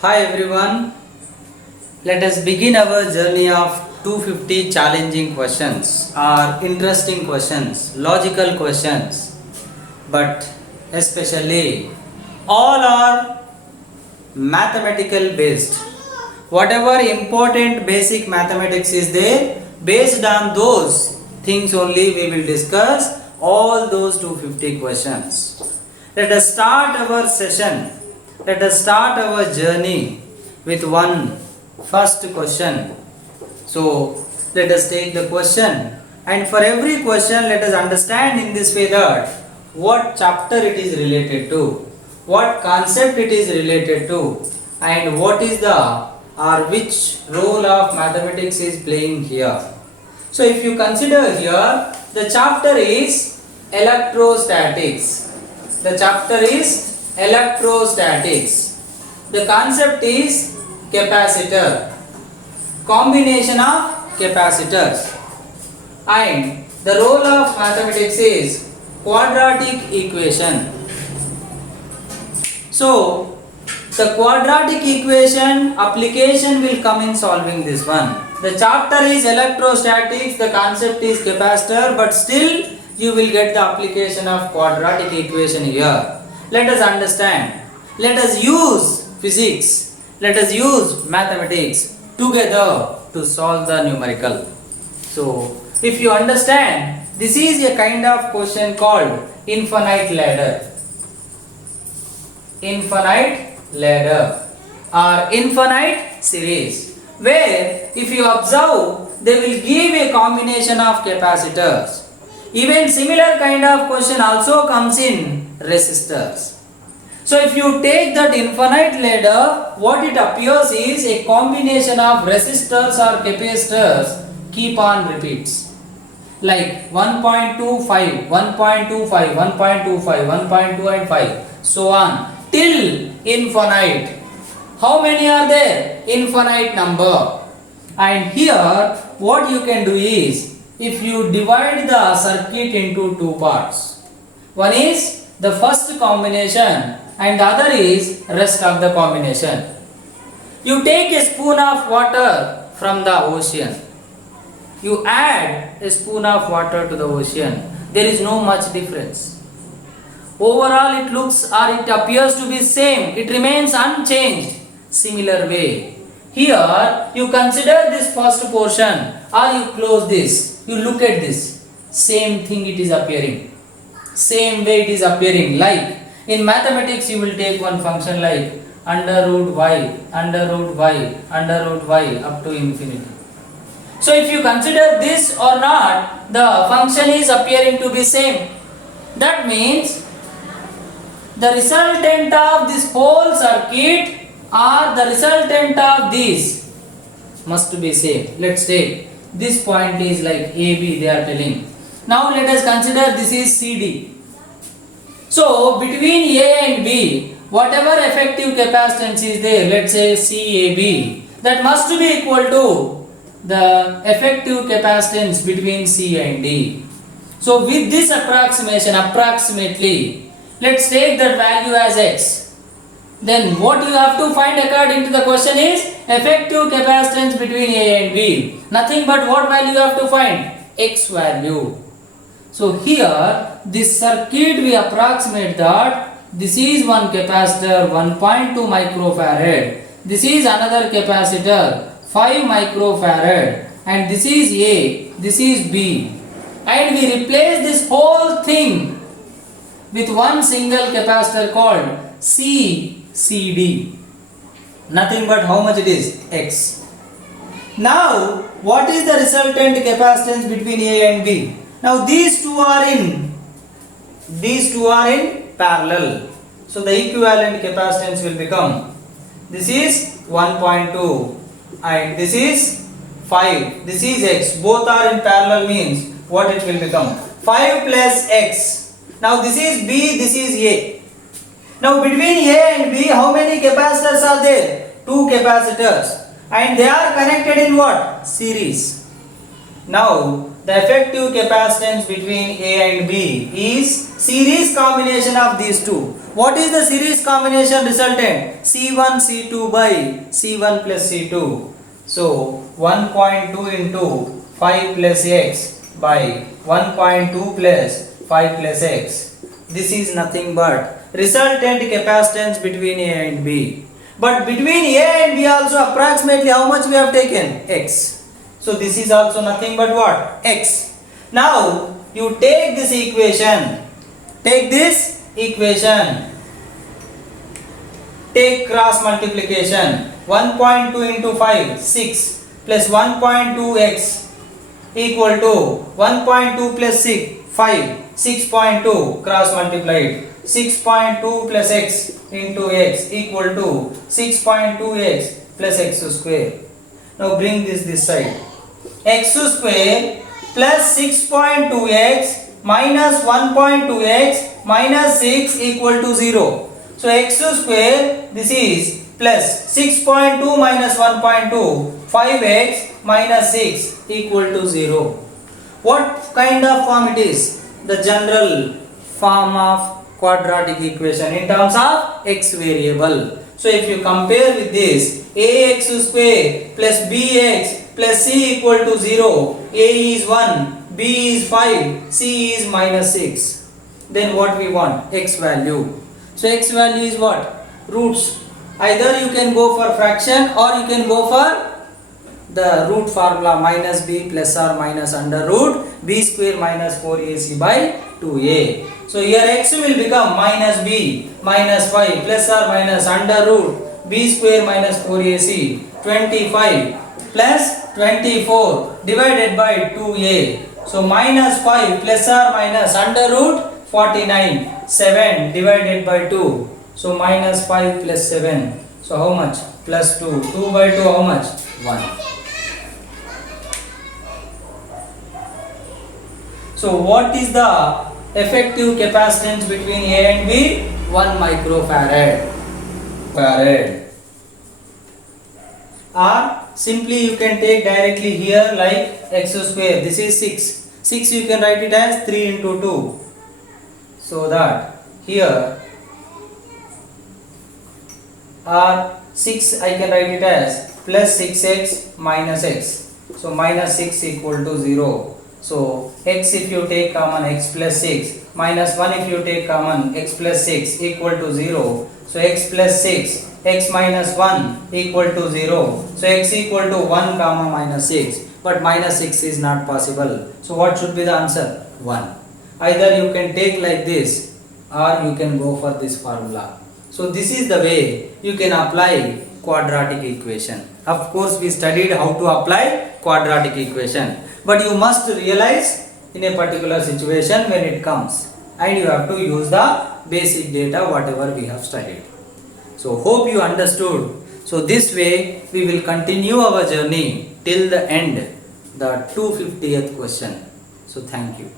Hi everyone, let us begin our journey of 250 challenging questions or interesting questions, logical questions, but especially all are mathematical based. Whatever important basic mathematics is there, based on those things only we will discuss all those 250 questions. Let us start our session. Let us start our journey with one first question. So let us take the question, and for every question let us understand in this way that what chapter it is related to, what concept it is related to, and what is the or which role of mathematics is playing here. So if you consider here, the chapter is electrostatics. The chapter is electrostatics. The concept is capacitor, combination of capacitors, and the role of mathematics is quadratic equation. So the quadratic equation application will come in solving this one. The chapter is electrostatics, the concept is capacitor, but still you will get the application of quadratic equation here. Let us understand. Let us use physics. Let us use mathematics together to solve the numerical. So, if you understand, this is a kind of question called infinite ladder. Infinite ladder or infinite series, where if you observe, they will give a combination of capacitors. Even similar kind of question also comes in resistors. So if you take that infinite ladder, what it appears is a combination of resistors or capacitors keep on repeats. Like 1.25, 1.25, 1.25, 1.2 and 5, so on till infinite. How many are there? Infinite number. And here what you can do is, if you divide the circuit into two parts, one is the first combination and the other is rest of the combination. You take a spoon of water from the ocean. You add a spoon of water to the ocean. There is no much difference. Overall it looks or it appears to be same. It remains unchanged. Similar way. Here you consider this first portion or you close this. You look at this. Same thing it is appearing. Same way it is appearing. Like in mathematics you will take one function like under root y, under root y, under root y up to infinity. So if you consider this or not, the function is appearing to be same. That means the resultant of this whole circuit or the resultant of this must be same. Let's take this point is like AB they are telling. Now let us consider this is CD. So between A and B, whatever effective capacitance is there, let's say CAB, that must be equal to the effective capacitance between C and D. So with this approximation, approximately, let's take that value as X. Then what you have to find according to the question is effective capacitance between A and B. Nothing but what value you have to find? X value. So here this circuit we approximate that this is one capacitor 1.2 microfarad. This is another capacitor 5 microfarad, and this is A, this is B, and we replace this whole thing with one single capacitor called CCD. Nothing but how much it is? X. Now what is the resultant capacitance between A and B? Now these two are in parallel. So the equivalent capacitance will become, this is 1.2 and this is 5. This is X. Both are in parallel means what it will become? 5 plus X. Now this is B, this is A. Now between A and B, how many capacitors are there? 2 capacitors. And they are connected in what? Series. Now the effective capacitance between A and B is series combination of these two. what is the series combination resultant? C1 C2 by C1 plus C2. So 1.2 into 5 plus x by 1.2 plus 5 plus x. This is nothing but resultant capacitance between A and B. But between A and B also approximately how much we have taken? X. So this is also nothing but what? X. Now you take this equation. Take this equation. Take cross multiplication. 1.2 into 5, 6 plus 1.2x equal to 1.2 plus 6, 5. 6.2 cross multiplied. 6.2 plus x into x equal to 6.2x plus x square. Now bring this side. X square plus 6.2x minus 1.2x minus 6 equal to 0. So x square, this is plus 6.2 minus 1.2, 5x minus 6 equal to 0. What kind of form it is? The general form of quadratic equation in terms of x variable. So if you compare with this, ax square plus bx plus c equal to 0, a is 1, b is 5, c is minus 6. Then what we want? X value. So x value is what? Roots. Either you can go for fraction or you can go for the root formula minus b plus or minus under root b square minus 4ac by 2a. So here x will become minus b minus 5 plus or minus under root b square minus 4ac 25 plus 24 divided by 2a. So minus 5 plus or minus under root 49, 7 divided by 2. So minus 5 plus 7. So how much? Plus 2. 2 by 2 how much? 1. So what is the effective capacitance between A and B? 1 microfarad. Or simply you can take directly here like x square. This is 6. 6 you can write it as 3 into 2. So that here or 6 I can write it as plus 6x minus x. So minus 6 equal to 0. So x if you take common x plus 6 minus 1 if you take common x plus 6 equal to 0. So x plus 6 x minus 1 equal to 0. So x equal to 1 comma minus 6. But minus 6 is not possible. So what should be the answer? 1. Either you can take like this or you can go for this formula. So this is the way you can apply quadratic equation. Of course we studied how to apply quadratic equation. But you must realize in a particular situation when it comes, and you have to use the basic data whatever we have studied. So hope you understood. So this way we will continue our journey till the end, the 250th question. So thank you.